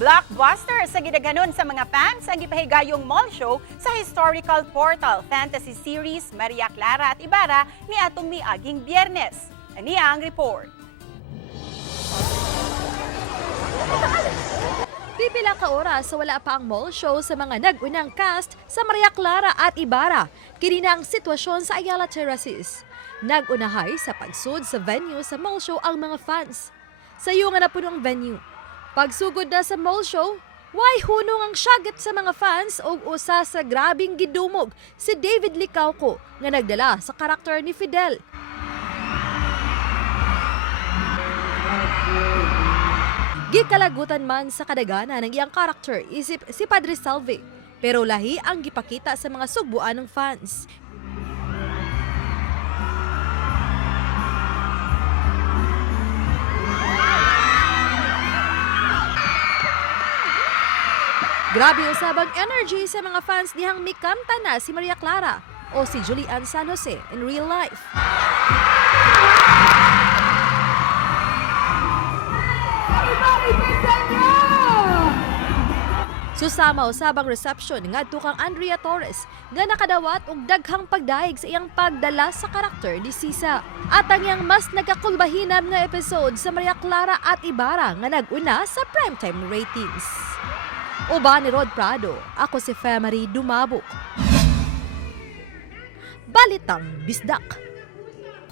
Blockbuster sa gidaganon sa mga fans ang gipahigayong mall show sa historical portal fantasy series Maria Clara at Ibarra ni atong miaging Biyernes. Aniya ang report. Pipila ka oras sa wala pa ang mall show sa mga nag-unang cast sa Maria Clara at Ibarra. Kini na ang sitwasyon sa Ayala Terraces. Nag-unahay sa pagsud sa venue sa mall show ang mga fans. Sayo nga na punong venue. Pagsugod na sa mall show, way hunong ang syagit sa mga fans o usa sa grabing gidumog si David Licauco nga nagdala sa karakter ni Fidel. Gikalagutan man sa kadagana ng iyang karakter isip si Padre Salve, pero lahi ang gipakita sa mga sugbuan ng fans. Grabe usabang energy sa mga fans dihang mikanta na si Maria Clara o si Julian San Jose in real life. Susama usabang reception ngadto kang Andrea Torres nga nakadawat og daghang pagdaig sa iyang pagdala sa karakter ni Sisa. At ang iyang mas nagkakulbahinam nga episode sa Maria Clara at Ibarra nga nag-una sa primetime ratings. Uban ni Rod Prado, ako si Femari Dumabok. Balitang Bisdak.